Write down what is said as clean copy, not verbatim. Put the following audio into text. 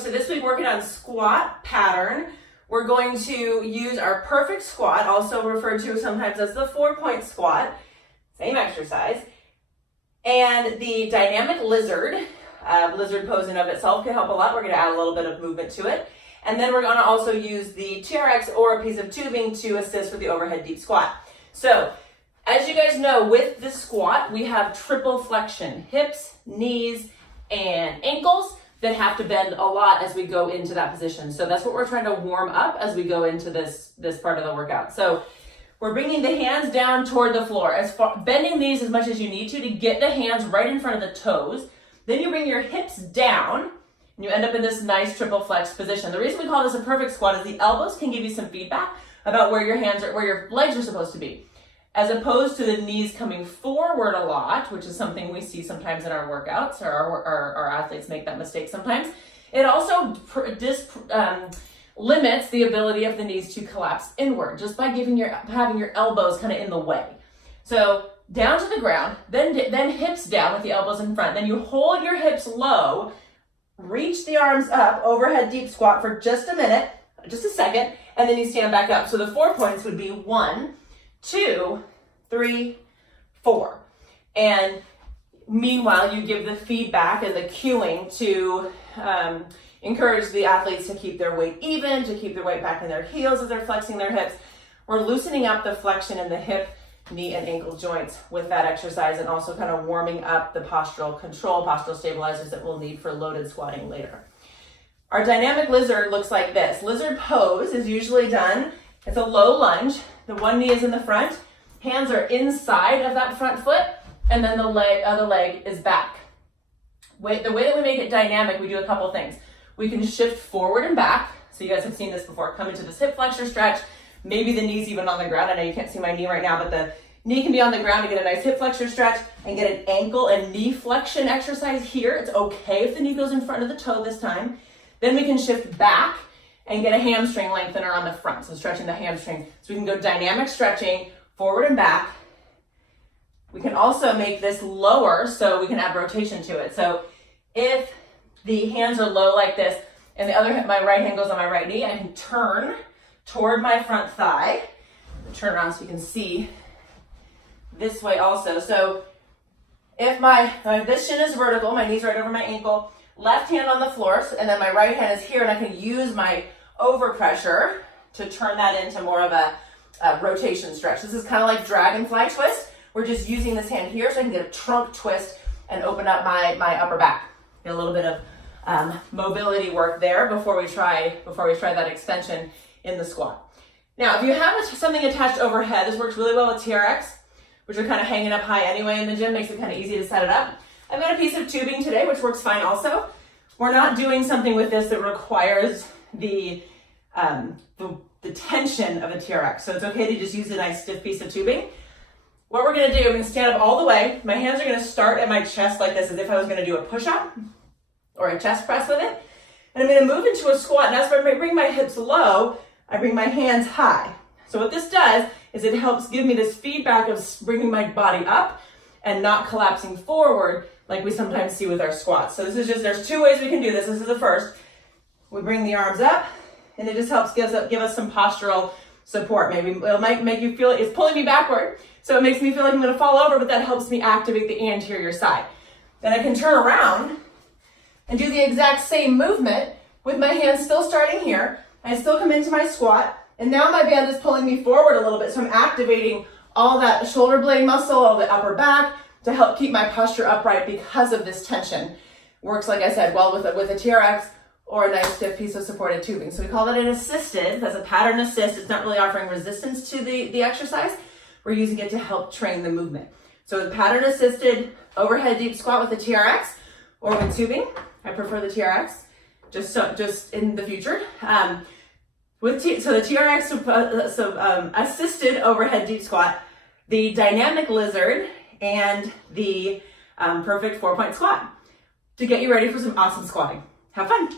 So this week working on squat pattern. We're going to use our perfect squat, also referred to sometimes as the 4-point squat, same exercise. And the dynamic lizard, lizard pose in of itself can help a lot. We're gonna add a little bit of movement to it. And then we're gonna also use the TRX or a piece of tubing to assist with the overhead deep squat. So, as you guys know, with the squat, we have triple flexion, hips, knees, and ankles that have to bend a lot as we go into that position. So that's what we're trying to warm up as we go into this part of the workout. So we're bringing the hands down toward the floor, bending these as much as you need to get the hands right in front of the toes. Then you bring your hips down and you end up in this nice triple flex position. The reason we call this a perfect squat is the elbows can give you some feedback about where your hands are, where your legs are supposed to be, as opposed to the knees coming forward a lot, which is something we see sometimes in our workouts, or our athletes make that mistake sometimes. It also limits the ability of the knees to collapse inward just by having your elbows kind of in the way. So down to the ground, then hips down with the elbows in front. Then you hold your hips low, reach the arms up, overhead deep squat for just a minute, just a second, and then you stand back up. So the 4 points would be 1, 2, 3, 4. And meanwhile, you give the feedback and the cueing to encourage the athletes to keep their weight even, to keep their weight back in their heels as they're flexing their hips. We're loosening up the flexion in the hip, knee, and ankle joints with that exercise, and also kind of warming up the postural control, postural stabilizers that we'll need for loaded squatting later. Our dynamic lizard looks like this. Lizard pose is usually done. It's a low lunge. The one knee is in the front, hands are inside of that front foot, and then the other leg is back. The way that we make it dynamic, we do a couple things. We can shift forward and back. So you guys have seen this before. Come into this hip flexor stretch. Maybe the knee's even on the ground. I know you can't see my knee right now, but the knee can be on the ground to get a nice hip flexor stretch and get an ankle and knee flexion exercise here. It's okay if the knee goes in front of the toe this time. Then we can shift back and get a hamstring lengthener on the front, so stretching the hamstring. So we can go dynamic stretching, forward and back. We can also make this lower so we can add rotation to it. So if the hands are low like this, and my right hand goes on my right knee, I can turn toward my front thigh. Turn around so you can see this way also. So if this shin is vertical, my knee's right over my ankle, left hand on the floor, and then my right hand is here, and I can use my overpressure to turn that into more of a rotation stretch. This is kind of like dragonfly twist. We're just using this hand here so I can get a trunk twist and open up my upper back. Get a little bit of mobility work there before we try that extension in the squat. Now, if you have something attached overhead, this works really well with TRX, which are kind of hanging up high anyway in the gym, makes it kind of easy to set it up. I've got a piece of tubing today, which works fine also. We're not doing something with this that requires the tension of a TRX. So it's okay to just use a nice stiff piece of tubing. What we're gonna do, I'm gonna stand up all the way. My hands are gonna start at my chest like this, as if I was gonna do a push-up or a chest press with it. And I'm gonna move into a squat. And as I bring my hips low, I bring my hands high. So what this does is it helps give me this feedback of bringing my body up and not collapsing forward like we sometimes see with our squats. So there's 2 ways we can do this. This is the first. We bring the arms up, and it just helps give us some postural support. Maybe it might make you feel it's pulling me backward, so it makes me feel like I'm gonna fall over, but that helps me activate the anterior side. Then I can turn around and do the exact same movement with my hands still starting here. I still come into my squat, and now my band is pulling me forward a little bit, so I'm activating all that shoulder blade muscle, all the upper back, to help keep my posture upright because of this tension. Works, like I said, well with a TRX or a nice stiff piece of supported tubing. So we call that an assisted. That's a pattern assist. It's not really offering resistance to the exercise. We're using it to help train the movement. So the pattern assisted overhead deep squat with the TRX or with tubing. I prefer the TRX, just in the future. So the TRX, assisted overhead deep squat, the dynamic lizard, and the perfect 4-point squat to get you ready for some awesome squatting. Have fun.